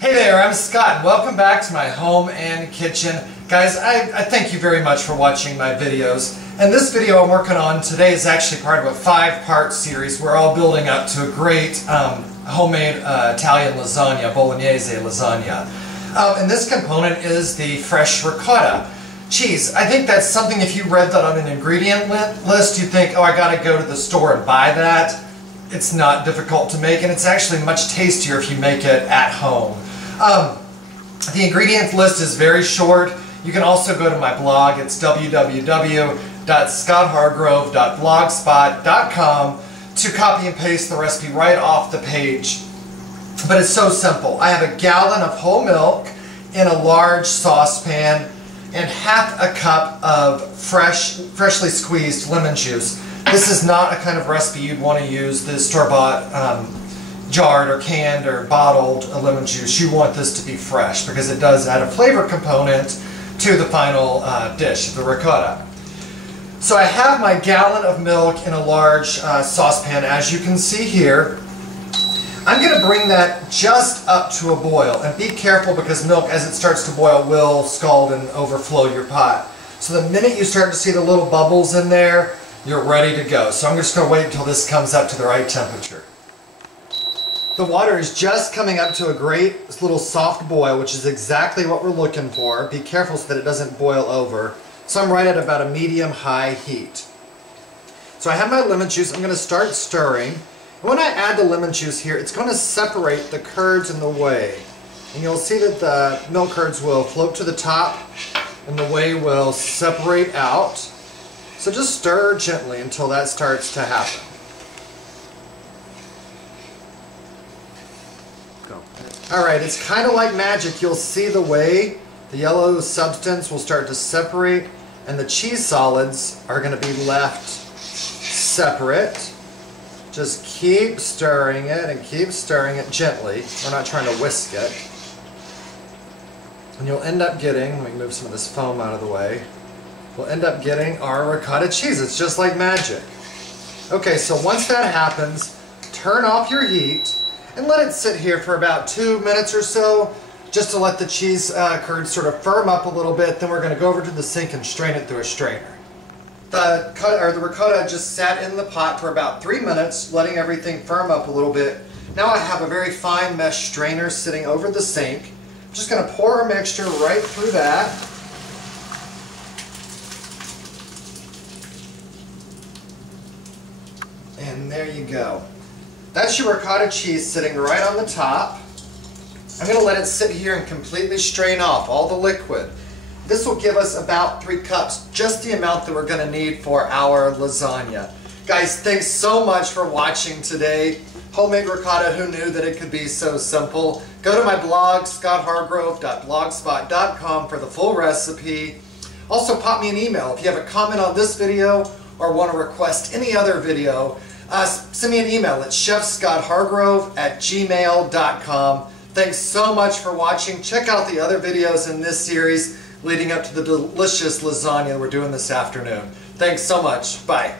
Hey there, I'm Scott. Welcome back to my home and kitchen. Guys, I thank you very much for watching my videos. And this video I'm working on today is actually part of a 5-part series. We're all building up to a great homemade Italian lasagna, bolognese lasagna. And this component is the fresh ricotta cheese. I think that's something, if you read that on an ingredient list, you think, oh, I gotta go to the store and buy that. It's not difficult to make, and it's actually much tastier if you make it at home. The ingredients list is very short. You can also go to my blog. It's www.scotthargrove.blogspot.com to copy and paste the recipe right off the page. But it's so simple. I have a gallon of whole milk in a large saucepan and half a cup of freshly squeezed lemon juice. This is not a kind of recipe you'd want to use the store-bought jarred or canned or bottled lemon juice. You want this to be fresh because it does add a flavor component to the final dish, the ricotta. So I have my gallon of milk in a large saucepan, as you can see here. I'm going to bring that just up to a boil, and be careful because milk, as it starts to boil, will scald and overflow your pot. So the minute you start to see the little bubbles in there, you're ready to go. So I'm just going to wait until this comes up to the right temperature. The water is just coming up to a great little soft boil, which is exactly what we're looking for. Be careful so that it doesn't boil over. So I'm right at about a medium-high heat. So I have my lemon juice. I'm going to start stirring. And when I add the lemon juice here, it's going to separate the curds in the whey. And you'll see that the milk curds will float to the top and the whey will separate out. So just stir gently until that starts to happen. Alright, it's kind of like magic. You'll see the whey, the yellow substance will start to separate, and the cheese solids are going to be left separate. Just keep stirring it and keep stirring it gently. We're not trying to whisk it. And you'll end up getting, let me move some of this foam out of the way, we'll end up getting our ricotta cheese. It's just like magic. Okay, so once that happens, turn off your heat and let it sit here for about 2 minutes or so, just to let the cheese curds sort of firm up a little bit. Then we're going to go over to the sink and strain it through a strainer. The ricotta just sat in the pot for about 3 minutes, letting everything firm up a little bit. Now I have a very fine mesh strainer sitting over the sink. I'm just going to pour our mixture right through that. And there you go. That's your ricotta cheese sitting right on the top. I'm going to let it sit here and completely strain off all the liquid. This will give us about 3 cups, just the amount that we're going to need for our lasagna. Guys, thanks so much for watching today. Homemade ricotta, who knew that it could be so simple? Go to my blog, scotthargrove.blogspot.com, for the full recipe. Also, pop me an email if you have a comment on this video or want to request any other video. Send me an email at chefscotthargrove@gmail.com. Thanks so much for watching. Check out the other videos in this series leading up to the delicious lasagna we're doing this afternoon. Thanks so much. Bye.